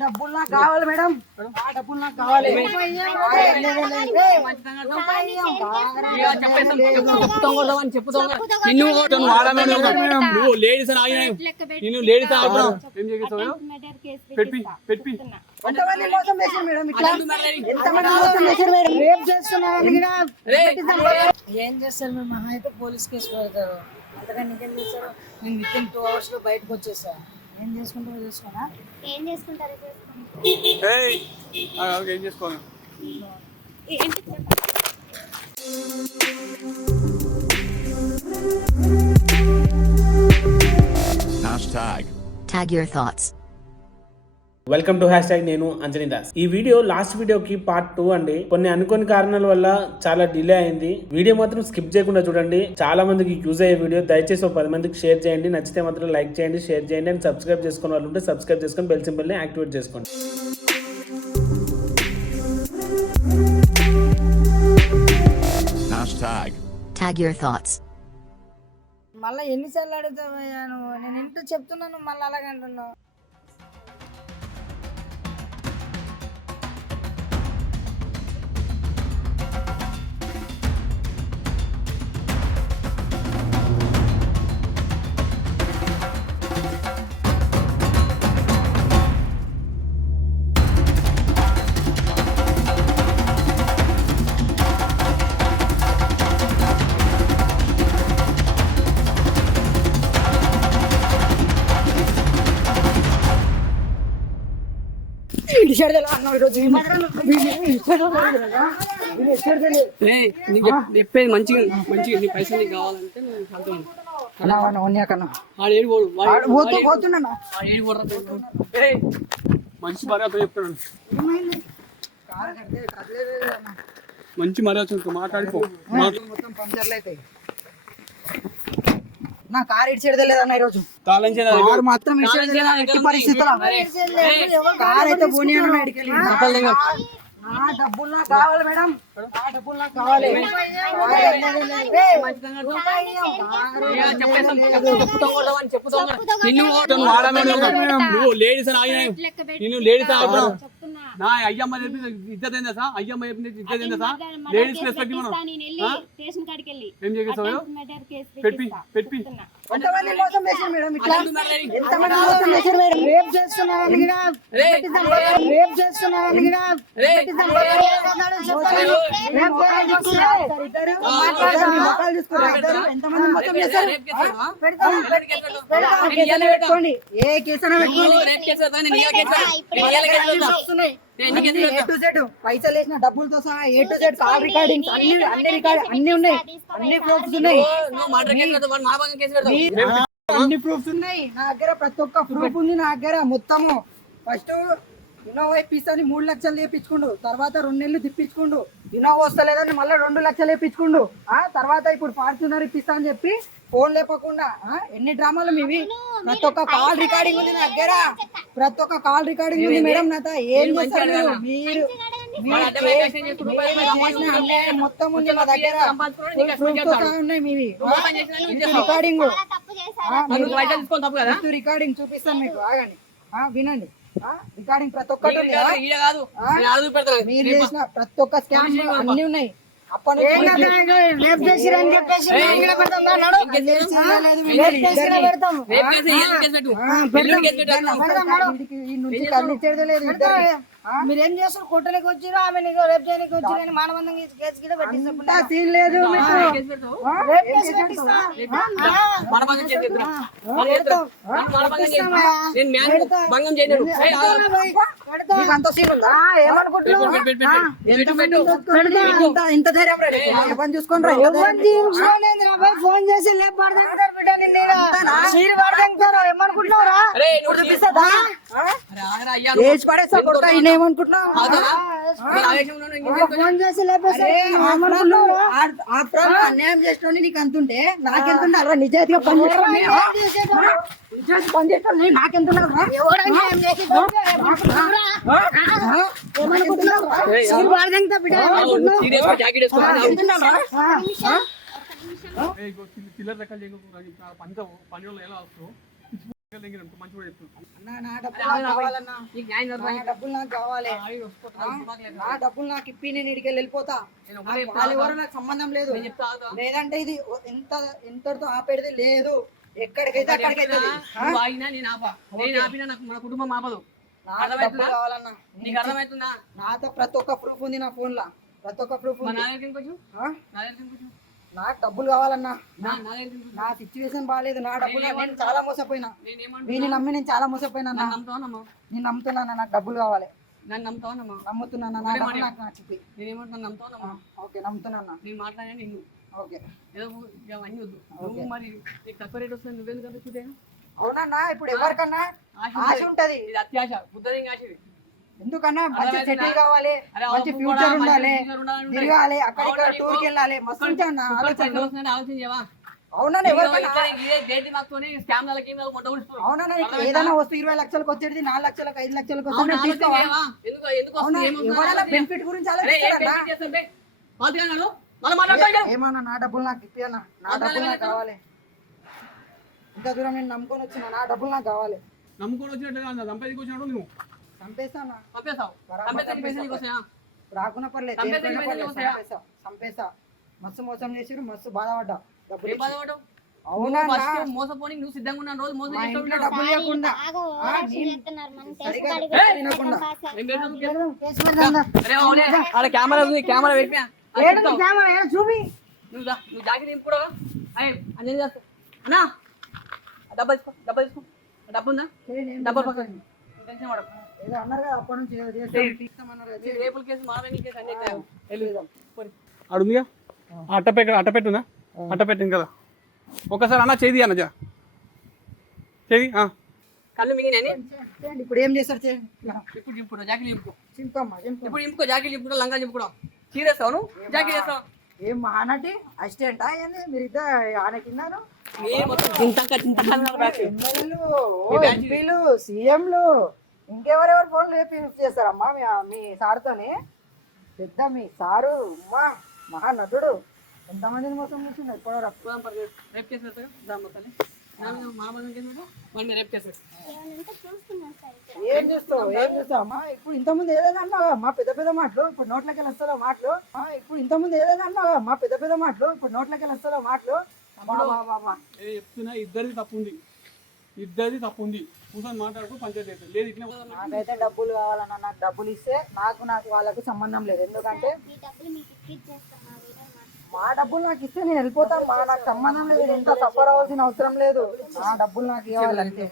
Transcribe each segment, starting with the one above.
డబ్బులు నాకు కావాలి మేడం, డబ్బులు నాకు కావాలి. నువ్వు లేడీస్ నిన్ను లేడీస్ ఎంతమంది మోసం చేశారు మేడం? ఇట్లా ఎంతమంది మోసం చేశారు మేడం? రేప్ చేస్తున్నారు. ఏం చేస్తారు మీరు? మహా అయితే పోలీస్ కేసు పెడతారు. అంతగా నీకేం చేస్తారు? నేను విత్ 2 hours లో బయటకు వచ్చేసా. ఏం చేసుకుంటారో చేసుకోనా? ఏం చేసుకుంటారో చేసుకోండి. Tag your thoughts. Welcome to hash నేను అంజనీ దాస్. ఈ వీడియో లాస్ట్ వీడియోకి పార్ట్ 2 అండి. కొన్ని అనుకోని కారణాల వల్ల చాలా డిలే అయింది. వీడియో మాత్రం స్కిప్ చేయకుండా చూడండి. చాలా మందికి యూజ్ అయ్యే వీడియో. దయచేసి 10 మందికి షేర్ చేయండి. నచ్చితే మాత్రం లైక్ చేయండి, షేర్ చేయండి అండ్ సబ్స్క్రైబ్ చేసుకున్న వాళ్ళు ఉంటే సబ్స్క్రైబ్ చేసుకొని బెల్ సింబల్ ని యాక్టివేట్ చేసుకోండి. Tag your thoughts. మళ్ళీ ఎన్నిసార్లు అడుగుతావయ్యా నువ్వు? నేను ఇంటూ చెప్తున్నాను, మళ్ళీ అలాగే అంటున్నావు. చెప్పేది మంచిగా మంచిగా నీ పైసలు నీకు కావాలంటే మంచి మర్యాద చెప్తాను. మంచి మర్యాద మాట్లాడిపో. మొత్తం పంచర్లు అవుతాయి. నా కార్ ఇచ్చేది లేదన్న ఈరోజు. కార్ మాత్రం ఎట్టి పరిస్థితుల్లో కార్ అయితే పోనీ అన్న ఇడికెళ్ళి. డబ్బులు నాకు కావాలి మేడం, డబ్బులు నాకు కావాలి. నువ్వు లేడీస్ నిన్ను లేడీస్ నా అయ్యమ్మ ఇద్దరు ఏందా? అయ్యమ్మ ఇద్దరు ఏందా? లేడీస్ రెస్పెక్ట్ ఏం చేస్తావు? పెట్టి పెట్టి ఎంతమంది మోసం చేశారు మేడం? ఇట్లా ఎంతమంది మోసం చేశారు మేడం? రేప్ చేస్తున్నారు. రేప్ చేస్తున్నారు. ఎంతమంది మోసం చేశారు? పెట్టుకోండి, ఏ కేసు పెట్టుకోండి. A to Z పైసలు వేసిన డబ్బులతో సహా A to Z call recordings అన్ని ఉన్నాయి. అన్ని ప్రూఫ్స్ ఉన్నాయి. అన్ని ప్రూఫ్స్ ఉన్నాయి నా దగ్గర. ప్రతి ఒక్క ప్రూఫ్ ఉంది నా దగ్గర మొత్తము. ఫస్ట్ ఇన్నోవా ఇప్పిస్తాను 3 లక్షలు వేయించుకుండు. తర్వాత 2 నెలలు తిప్పించుకుండు. ఇన్నోవా వస్తలేదని మళ్ళీ 2 లక్షలు వేయించుకుండు. తర్వాత ఇప్పుడు ఫార్చునర్ ఇప్పిస్తా అని చెప్పి ఫోన్ లేపకుండా ఎన్ని డ్రామాలు మీవి. ప్రతి ఒక్క కాల్ రికార్డింగ్ ఉంది నా దగ్గర. ప్రతి ఒక్క కాల్ రికార్డింగ్ ఉంది మేడం. నాతో ఏం చేస్తారు మీరు? మొత్తం ఉంది నా దగ్గర. ఉన్నాయి మీవి రికార్డింగ్. రికార్డింగ్ చూపిస్తాను మీకు, ఆగండి వినండి. రికార్డింగ్ ప్రతి ఒక్కటి మీరు చేసిన ప్రతి ఒక్క స్కామ్ అన్ని ఉన్నాయి. మీరేం చేస్తారు? కొట్టడానికి వచ్చారు, ఆమె రేపు చేయడానికి వచ్చారు. మానవంతం కేసు కూడా పెట్టించుకుంటా సీన్ లేదు. అంత సీన్ ఉందా? ఏమనుకుంటున్నావు? ఇంత ధైర్యం ఎవరిని చూసుకోండి. ఫోన్ చేసి ఏమనుకుంటున్నావురా? ఏజ్ పడేస్తా కొడతా. ఏమనుకుంటున్నావు? ఫోన్ చేసి అన్యాయం చేసిన నీకు అంతుంటే నాకెంతున్నారు? నిజాయితీగా పని చేస్తాను నాకెంతున్నారు? చిల్లర రకాలు పని ఎలా వస్తావు? మంచి కూడా చెప్తున్నా. అన్నా నా డబ్బులు నాకు కావాలన్నా, నీకు న్యాయం నా జరగాలి. డబ్బులు నాకు కావాలి. నా డబ్బులు నాకు ఇప్పి నేను ఇడికి వెళ్ళిపోతా. వాళ్ళెవరో నాకు సంబంధం లేదు. నేను చెప్తా ఆగుతా. లేదంటే ఇది ఎంతటితో ఆపేది లేదు. ఎక్కడికైతే అక్కడికైతే నువ్వు ఆగినా నేను ఆపా. నేను ఆపినా నాకు మన కుటుంబం ఆపదు. నాకు డబ్బులు కావాలన్నా. నీకు అర్థమవుతుందా? నాతో ప్రతి ఒక్క ప్రూఫ్ ఉంది, నా ఫోన్ లా ప్రతి ఒక్క ప్రూఫ్ మా ఉంది. నా దగ్గరికి వచ్చి ఆ? నా దగ్గరికి వచ్చి నాకు డబ్బులు కావాలన్నా. నా దగ్గరికి వచ్చి నా సిచ్యువేషన్ బాగాలేదు. నా డబ్బులు నేను చాలా మోసపోయినా. నేనేమంటున్నా? దీన్ని నమ్మి నేను చాలా మోసపోయినా. నన్ను నమ్ముతావా? నేను నమ్ముతున్నా, నాకు డబ్బులు కావాలి. నన్ను నమ్ముతావా? నమ్ముతున్నా, నా డబ్బులు నాకు నచ్చింది. నేనేమంటున్నా? నమ్ముతావా? ఓకే నమ్ముతున్నా. నేను మాట్లాడినా నిన్ను ఓకే ఏదో అవన్నీ వద్దు. నువ్వు మరి నీకు తక్కువ రేట్ వస్తుంది, నువ్వేందుకు కదా చూడే? అవునన్నా. ఇప్పుడు ఎవరికన్నా ఆశ ఉంటది. ఇది అత్యాశ, బుద్ధది ఆశ ఇది. ఎందుకన్నా మంచి సెటిల్ కావాలి, మంచి ఫ్యూచర్ ఉండాలి, తిరగాలి, అక్కడిక్కడ టూర్ కి వెళ్ళాలి. మస్తు ఉంటాయి అన్న ఆలోచనలు. ఆలోచన చేయవా? అవునా ఎవరికన్నా అవునా ఏదైనా వస్తూ 20 లక్షలకు వచ్చేది 4 లక్షలకు 5 లక్షలకు వస్తుంది తీసుకోవా? అవునా ఎవరైనా బెనిఫిట్ గురించి ఆలోచిస్తారన్నా. ఏమన్నా నా డబ్బులు నాకు ఇప్పియన్నా. నా డబ్బులు నాకు కావాలి. ఇంత దూరం నేను నమ్ముకొని వచ్చిన, నా డబ్బులు నాకు కావాలి. నమ్ముకొని వచ్చినట్టు సంపాదించి వచ్చినప్పుడు నువ్వు చంపేస్తానా? పంపేస్తావు. రాకున్నా పర్లేదు, చంపేస్తా. మస్తు మోసం చేసిరు, మస్తు బాధపడ్డా. డబ్బులు అవునా మోసపోని నువ్వు సిద్ధంగా ఉన్న రోజు మోసం మా ఇంట్లో డబ్బులు ఇవ్వకుండా కెమెరా ఉంది, కెమెరా పెట్టినా చూపి. నువ్వు జాకెట్ నింపు కూడా అన్నీ చేస్తావు అన్నా. డబ్బా తీసుకో, డబ్బా తీసుకో. డబ్బు ఉందా? డబ్బా పక్కన టెన్షన్ పడకు. ఏదో అన్నారు కదా అప్పటి నుంచి ఏదో చేస్తామన్నారు కదా. రేపుల కేసు మానవేని కేసు అన్నీ అడుగుగా అట్టపెట్టుందా? అట్టపెట్టింది కదా. ఒకసారి అన్న చేది అన్న చేది కళ్ళు మిగిలినాయని ఇప్పుడు ఏం చేస్తారు? ఇప్పుడు చింపుకో, జాకెట్ చింపుకో. చింపమ్మా ఇప్పుడు చింపుకో, జాకెట్ చింపుకో, లంగా చింపుకోవడం. చీరేస్తావు నువ్వు, జాకెట్ వేస్తావు. ఏం మహానటి అసిస్టెంటా ఏంది మీరు ఇద్దరు? ఆయన కిందాను ఎంపీలు, సీఎంలు, ఇంకెవరెవరు ఫోన్లు యూజ్ చేస్తారమ్మా మీ సార్తోని? పెద్ద మీ సారు అమ్మా మహానటుడు. ఎంతమందిని మోసం చేసిండు ఇప్పటివరకు. రేపు కేసు రేపు కేసు. ఏం చూస్తావు అమ్మా? ఇప్పుడు ఇంతకుముందు ఏదైనా అన్నావా మా పెద్ద పెద్ద మాటలు? ఇప్పుడు నోట్లకి వస్తాలో మాటలు. ఇప్పుడు ఇంతకుముందు ఏదైనా అన్నావా మా పెద్ద పెద్ద మాటలు? ఇప్పుడు నోట్లకి వస్తాలో మాటలు. చెప్తున్నా, ఇద్దరిది తప్పు ఉంది, ఇద్దరిది తప్పు ఉంది. కూర్చొని మాట్లాడుకో, పంచాయతీ అవుతుంది. లేదు ఇట్లా నాకైతే డబ్బులు కావాలన్నా. నాకు డబ్బులు ఇస్తే నాకు వాళ్ళకు సంబంధం లేదు. ఎందుకంటే మా డబ్బులు నాకు ఇస్తే నేను వెళ్ళిపోతాను. నాకు సంబంధం లేదు. ఎంత సఫర్ అవ్వాల్సిన అవసరం లేదు. నా డబ్బులు నాకు ఇవ్వాలంటే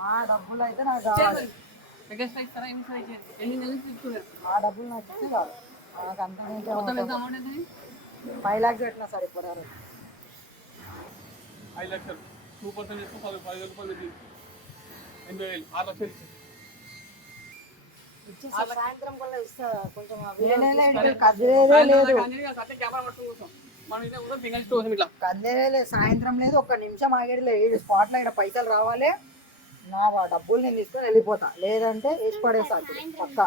మా డబ్బులు అయితే నాకు కావాలి. మా డబ్బులు నాకు ఇస్తే కావాలి. నాకు అంత 5 lakhs పెట్టినా సార్ ఇప్పుడు 5 లక్షలు 2% చేసుకో, 10,000 రూపాయలు పెట్టి 80,000 6 లక్షలు ఇచ్చి సాయంత్రం కల్లా ఇస్తా. కొంచెం కదిలేదే లేదు, కదిలేదే సాయంత్రం లేదు. ఒక్క నిమిషం ఆగేది లేదు. స్పాట్ లో ఇక్కడ పైసలు రావాలి. నా డబ్బులు నేను తీసుకొని వెళ్ళిపోతా. లేదంటే వేసి పడేస్తా పక్కా.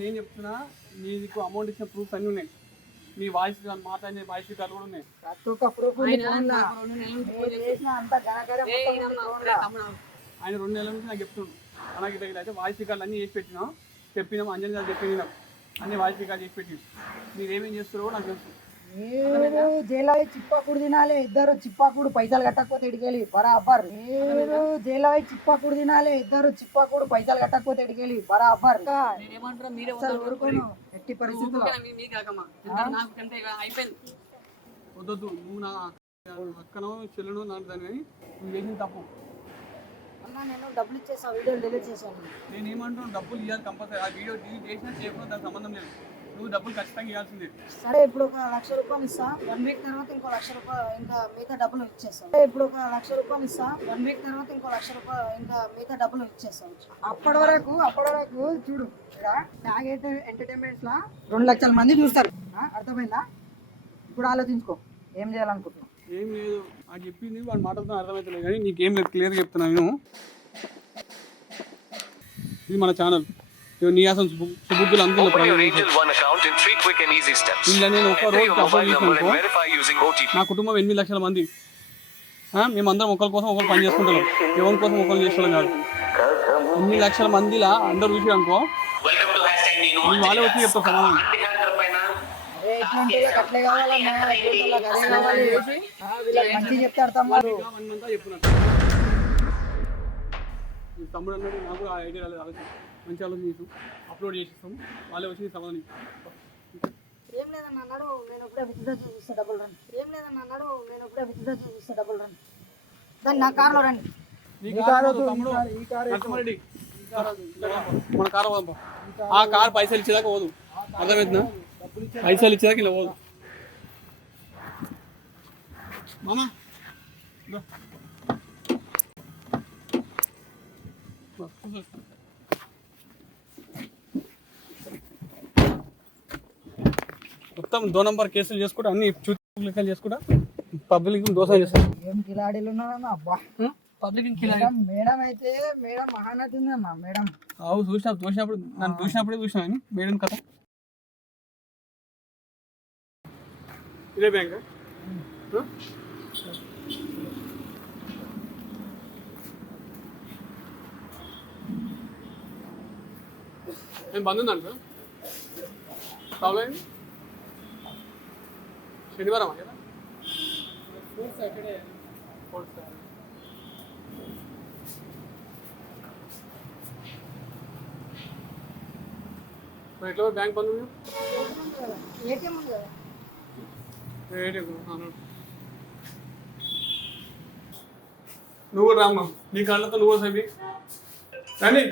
నేను చెప్తున్నా, నీకు అమౌంట్ ఇచ్చిన ప్రూఫ్స్ అన్నీ ఉన్నాయి. నీ వాయిస్ మాట్లాడిన వాయిస్ రికార్డు కూడా ఉన్నాయి. ప్రతి ఒక్క ప్రూఫ్ చేసిన అంత ఘనకార్యం ఆయన 2 నెలల నుంచి నాకు చెప్తున్నాడు. నాకు ఇట్లా అయితే వాయిస్ రికార్డులు అన్నీ చేసి పెట్టినాం, చెప్పినాం. అంజలి గారు చెప్పినాం, అన్ని వాయిస్ రికార్డు చేసి పెట్టి. మీరు ఏమేం చేస్తారో నాకు తెలుసు. మీరు జైలు చిప్పాకుడు తినాలి. ఇద్దరు చిప్పాకుడు పైసలు కట్టకపోతే ఇడికెళ్ళి బరాబర్. మీరు జైలు చిప్పాకుడు తినాలి. ఇద్దరు చిప్పాకుడు పైసలు కట్టకపోతే ఇడికెళ్ళి బరాబర్. ఊరుకోను ఎట్టి పరిస్థితుల్లో. వద్దొద్దు, నువ్వు నా అక్కనో చెల్లెనో నాకు దాని, కానీ నువ్వు చేసిన తప్పు. నేను డబ్బులు ఇచ్చేసా, వీడియో డిలీట్ చేశాను. నేను ఏమంటున్నాను, డబ్బులు ఇవ్వాలి కంపల్సరీ. ఆ వీడియో డిలీట్ చేసినా చేయకుండా దానికి సంబంధం లేదు. నువ్వు డబ్బులు ఖచ్చితంగా ఇవ్వాల్సిందే. సరే ఇప్పుడు 1 లక్ష రూపాయలు ఇస్తా. 1 వీక్ తర్వాత ఇంకో 1 లక్ష రూపాయలు ఇంకా మిగతా డబ్బులు ఇచ్చేస్తాం. ఇప్పుడు 1 లక్ష రూపాయలు ఇస్తా. 1 వీక్ తర్వాత ఇంకో 1 లక్ష రూపాయలు ఇంకా మిగతా డబ్బులు ఇచ్చేస్తాం. అప్పటి వరకు చూడు, టార్గెట్ ఎంటర్టైన్మెంట్స్ లా 2 లక్షల మంది చూస్తారు. అర్థమైందా? ఇప్పుడు ఆలోచించుకో ఏం చేయాలనుకుంటున్నావు. ఏం లేదు, నాకు చెప్పింది వాడు మాటలతో అర్థమవుతలేదు, కానీ నీకేం లేదు, క్లియర్గా చెప్తున్నా నేను. ఇది మన ఛానల్. నీ అసలు సుబుద్ధులు అందులో ఇలా నేను ఒక్క రోజు అప్లోడ్ చేసినానుకో, నా కుటుంబం 8 లక్షల మంది. మేమందరం ఒకరి కోసం ఒకరు పని చేసుకుంటున్నాం, ఎవరి కోసం ఒకరు చేసుకోవడం కాదు. ఇన్ని లక్షల మందిలా అందరు చూసి అనుకో వాళ్ళే వచ్చి చెప్తారు సమాధానం. అరే ఇట్లాంటి అట్లే కావాలన్నా వీళ్ళకి అదే కావాలి చేసి వీళ్ళకి మంచిగా చెప్తారు తమ్ముడు. ఈ తమ్ముడు అన్నాడు, నాకు కూడా ఐడియా రాలేదు, ఆలోచన మంచి ఆలోచన చేసాం, అప్లోడ్ చేసేస్తాం, వాళ్ళే వచ్చి సమాధానం. ఏం లేదన్న అన్నాడు, నేను ఇప్పుడే విత్డ్రా చూపిస్తా డబుల్ రన్. ఏం లేదన్న అన్నాడు, నేను ఇప్పుడే విత్డ్రా చూపిస్తా డబుల్ రన్. దాన్ని నా కార్లో రండి. నరసింహారెడ్డి మన కారు పోదాం. ఆ కారు పైసలు ఇచ్చేదాకా పోదు, అర్థమవుతుందా? పైసలు ఇచ్చేదాకా ఇలా పోదు. మామా మొత్తం 2 నంబర్ కేసులు చేసుకుంటా, అన్ని లెక్కలు చేసుకుంటా, పబ్లిక్ దోషం చేస్తాం. ఏం కిలాడీలు ఉన్నారన్న అబ్బా. పబ్లిక్ మేడం అయితే మేడం మహానటి ఉందన్న మేడం. అవు చూసినప్పుడు నన్ను చూసినప్పుడే చూసినా అని మేడం కథ. ఇదే బ్యాంక్ నేను బంద్ ఉందంట. ప్రాబ్లం శనివారం కదా, ఎట్లా బ్యాంక్ బంద్ ఉంది? ఏటీఎం ఉంది కదా. నువ్వు కూడా రామ్మా, నీ కళ్ళతో నువ్వు సవి కానీ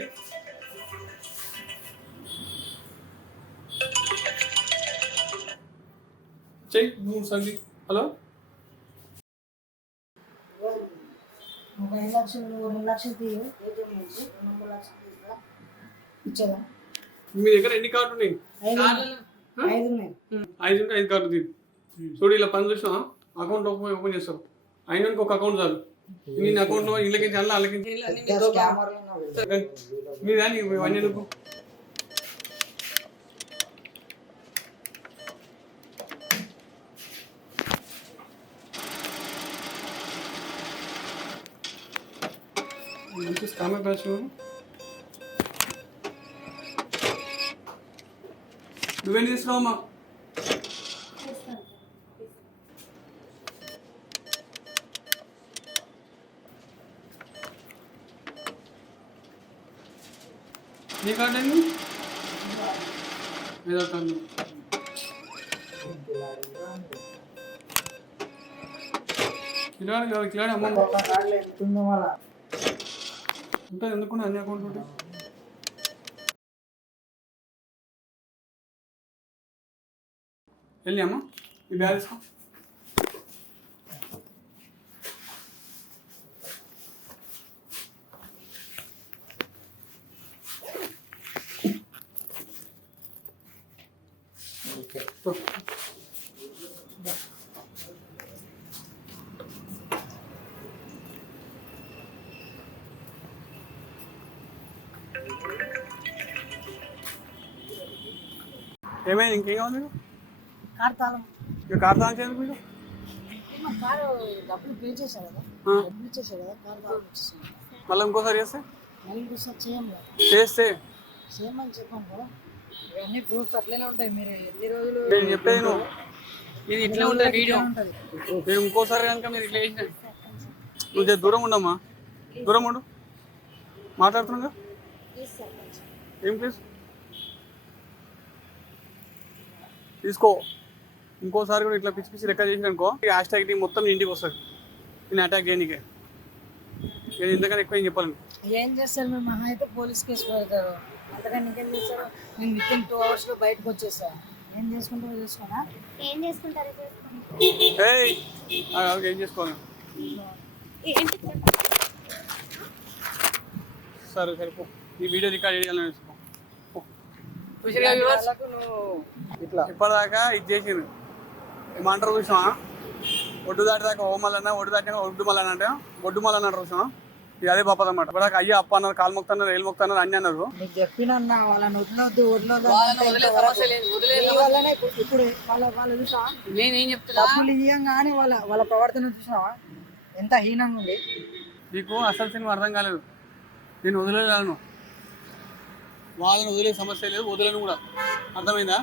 చెయ్యి నువ్వు సవి. హలో 5 లక్షలు 2 లక్షలు తీయు ఏటీఎం నుంచి 2 లక్షలు తీస్తా ఇచ్చేదా. మీ దగ్గర ఎన్ని కార్డు ఉన్నాయి? 5 ఉన్నాయి. 5 ఉంటే 5 కార్డు తీ. చూడు ఇలా పని చూసినా అకౌంట్ ఓపెన్ చేస్తావు, అయినాక ఒక అకౌంట్ చాలు. నేను అకౌంట్లో ఇళ్ళకి చాలా వాళ్ళకి మీదా నీకు ఇవన్నీ ఎందుకు? మంచి స్కామ్ బ్యాచ్. నువ్వేం తీసుకురావమ్మా? నీ కార్డు ఏంది? ఏదో కార్డు కిలాడి అమ్మ ఉంటుంది ఎందుకు అన్ని అకౌంట్ ఉంటాయి. వెళ్ళి అమ్మ ఈ బ్యాలెన్స్ ఏమైంది? ఇంకేం కావాలి మీకు? కార్ తాళం. ఇక కార్ తాళం చేయండి మీకు. కారు డబ్బులు పే చేశారు కదా, డబ్బులు ఇచ్చేసారు కదా, కార్ తాళం ఇచ్చేసాను. మళ్ళీ ఇంకోసారి చేస్తే మళ్ళీ ఇంకోసారి చేయండి. చేస్తే చేయమని చెప్పాను కదా. ఇవన్నీ ప్రూఫ్స్ అట్లనే ఉంటాయి. మీరు ఎన్ని రోజులు నేను చెప్పేది నువ్వు ఇది ఇట్లా ఉంటుంది వీడియో. మీరు ఇంకోసారి కనుక మీరు ఇట్లా చేసిన నువ్వు దూరం ఉండమ్మా, దూరం ఉండు. మాట్లాడుతున్నా ఏం ప్లీజ్ తీసుకో. ఇంకోసారి కూడా ఇట్లా పిచ్చి పిచ్చి లెక్క చేసిన అనుకో, హ్యాష్ ట్యాగ్ టీం మొత్తం ఇంటికి వస్తుంది నేను అటాక్ చేయనీకే. నేను ఇంతకన్నా ఎక్కువ ఏం చెప్పాలను. ఏం చేస్తారు మీరు? మహా అయితే పోలీస్ కేసు పెడతారు, అంతకన్నా ఇంకేం చేస్తారు? నేను వితిన్ 2 hours బయటకు వచ్చేసా. ఏం చేసుకుంటారో చేసుకోనా? ఏం చేసుకుంటారో ఏం చేసుకోవాలి? సరే సరిపో, ఈ వీడియో రికార్డ్ చేయాలని వేసుకో. ఇట్లా ఇప్పటిదాకా ఇది చేసింది ఏమంటారు చూసినా, ఒడ్డు దాటిదాకా ఓమలన్నా, ఒడ్డు దాకా ఒడ్డు మల్లన్న అంటే ఒడ్డు మల్లన్న అంటారు చూసినా. ఇది అదే పాపది అన్నమాట. ఇప్పటిదాకా అయ్యా అప్ప అన్నారు, కాలు మొక్తున్నారు, ఏళ్ళు మొక్తున్నారు అన్ని అన్నారు. నీకు చెప్పిన వాళ్ళని వదలొద్దు ఇప్పుడు వాళ్ళు చూసా నేనేం చెప్తున్నా, డబ్బులు ఇయ్యంగానే వాళ్ళ ప్రవర్తన చూసినావా? ఎంత హీనంగా ఉంది. నీకు అసలు సినిమా అర్థం కాలేదు. నేను వదిలేను, వాళ్ళని వదిలే సమస్య లేదు, వదిలేను కూడా. అర్థమైందా?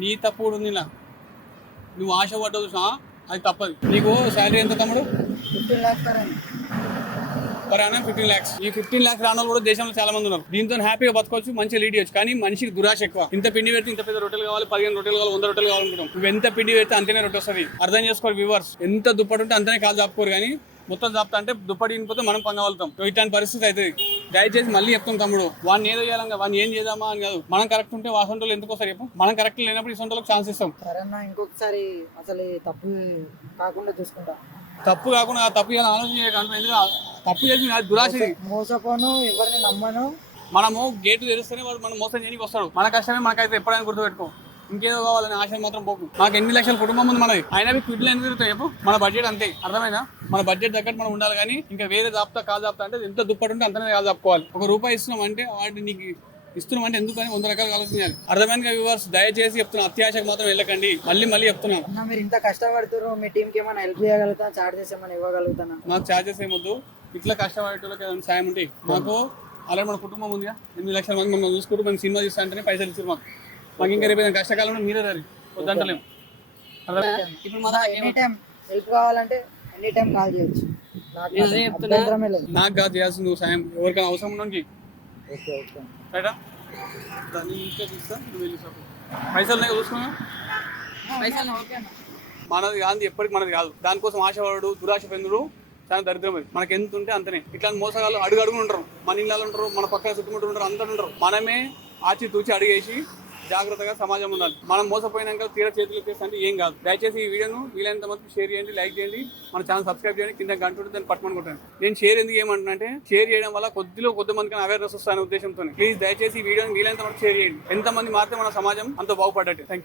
నీ తప్పు కూడా ఉంది ఇలా. నువ్వు ఆశ పడ్డావు చూసా, అది తప్పదు. నీకు శాలరీ ఎంత తమ్ముడు? 15 lakhs per annum. Per annum 15 lakhs. ఈ 15 lakhs రాని వాళ్ళు కూడా దేశంలో చాలా మంది ఉన్నారు. దీంతో హ్యాపీగా బతకొచ్చు, మంచిగా లీడ్ చేయొచ్చు. కానీ మనిషికి దురాశ ఎక్కువ. ఇంత పిండి పెడితే ఇంత పెద్ద రొట్టెలు కావాలి, 15 రొట్టెలు కావాలి, 100 రొట్టెలు కావాలనుకుంటాం. నువ్వు ఎంత పిండి పెడితే అంతనే రొట్టె వస్తుంది. అర్థం చేసుకోవాలి వ్యూవర్స్. ఎంత దుప్పటి ఉంటే అంతనే కాలు చాపుకోరు, కానీ మొత్తం చాపుతా అంటే దుప్పటి ఇనిపోతే మనం పొందగలుగుతాం. ఇట్లాంటి పరిస్థితి అవుతుంది. దయచేసి మళ్ళీ చెప్తాం తమ్ముడు, వాడిని ఏదో చేయాలంగా, వాడిని ఏం చేద్దామా అని కాదు. మనం కరెక్ట్ ఉంటే వాసంటోళ్ళు ఎందుకు వస్తారు చెప్పు? మనం కరెక్ట్ లేనప్పుడు ఈ సొంతలకు ఛాన్స్ ఇస్తాం. సరే అన్న, ఇంకొకసారి అసలు ఈ తప్పు కాకుండా చూసుకుంటా. తప్పు కాకుండా తప్పు చేయాలని ఆలోచన చేయకుండా, ఎందుకంటే తప్పు చేసి దురాశ. మోసపోను, ఎవరిని నమ్మను. మనము గేటు తెరిస్తేనే వాడు మనం మోసం చేయడానికి వస్తాడు. మన కష్టమే మనకైతే ఎప్పుడైనా గుర్తుపెట్టుకో. ఇంకేదో కావాలని ఆశ మాత్రం పోకు. నాకు 8 లక్షల కుటుంబం ఉంది మనది, అయినా క్విడ్లు ఎందుకు తిరుగుతాయి చెప్పు? మన బడ్జెట్ అంతే. అర్థమైనా? మన బడ్జెట్ తగ్గట్టు మనం ఉండాలి. కానీ ఇంకా వేరే జాబ్తా కాదు జాబ్తా అంటే ఎంత దుప్పటి ఉంటే అంతనే కాదు జాపుకోవాలి. ₹1 ఇస్తున్నాం అంటే వాటిని నీకు ఇస్తున్నాం అంటే ఎందుకని 100 రకాలుగా ఆలోచించాలి. అర్థమైందిగా వ్యూవర్స్? దయచేసి చెప్తున్నా, అత్యాశకు మాత్రం వెళ్ళకండి. మళ్ళీ చెప్తున్నాను. అన్న, మీరు ఇంత కష్టపడుతున్నారు, మీ టీంకి ఏమైనా హెల్ప్ చేయగలుగుతా, చార్జెస్ ఏమైనా ఇవ్వగలుగుతానా? నాకు ఛార్జెస్ ఏమొద్దు. ఇట్లా కష్టపడేటోళ్ళకి ఏమైనా సాయం ఉంటాయి. మాకు అలాగే మన కుటుంబం ఉందిగా, 8 లక్షల మంది మనం చూసుకుంటూ మేము సినిమా చూస్తా అంటేనే పైసలు ఇస్తారు మాకు ఇంకా రేపు కష్టకాలంలో మీరే రారి వద్దంటలేము. ఇప్పుడు మన ఎనీ టైం హెల్ప్ కావాలంటే ఎనీ టైం కాల్ చేయొచ్చు. అభ్యంతరమే లేదు. నాకు కాదు చేయాల్సింది నువ్వు సాయం. ఎవరికైనా అవసరం ఉండడానికి ఓకే ఓకే రైటా? దాన్ని ఇంట్లో చూస్తా, నువ్వు వెళ్ళి పైసలు నేను చూసుకున్నా. పైసలు ఓకే అన్న. మనది కాదు, ఎప్పటికి మనది కాదు. దానికోసం ఆశపడు, దురాశ పెందుడు చాలా దరిద్రం. మనకి ఎంత ఉంటే అంతనే. ఇట్లాంటి మోసగాళ్ళు అడుగు ఉంటారు. మన ఇళ్ళలో ఉంటారు, మన పక్కన చుట్టుముట్టు ఉంటారు, అందరు ఉంటారు. మనమే ఆచి తూచి అడిగేసి జాగ్రత్తగా సమాజం ఉండాలి. మనం మోసపోయినాక తీర చేతులు ఎత్తేస్తే అంటే ఏం కాదు. దయచేసి ఈ వీడియోను వీలైనంత మంది షేర్ చేయండి, లైక్ చేయండి, మన ఛానల్ సబ్స్క్రైబ్ చేయండి. కింద గంట ఉంటే దాన్ని పట్టుకొని కొట్టాను. నేను షేర్ ఎందుకు ఏమంటున్నా అంటే, షేర్ చేయడం వల్ల కొద్ది మందికి అవేర్నెస్ వస్తాయనే ఉద్దేశంతో ప్లీజ్ దయచేసి ఈ వీడియోని వీలైనంత మంది షేర్ చేయండి. ఎంతమంది మారితే మన సమాజం అంత బాగుపడ్డట్టు. Thank you.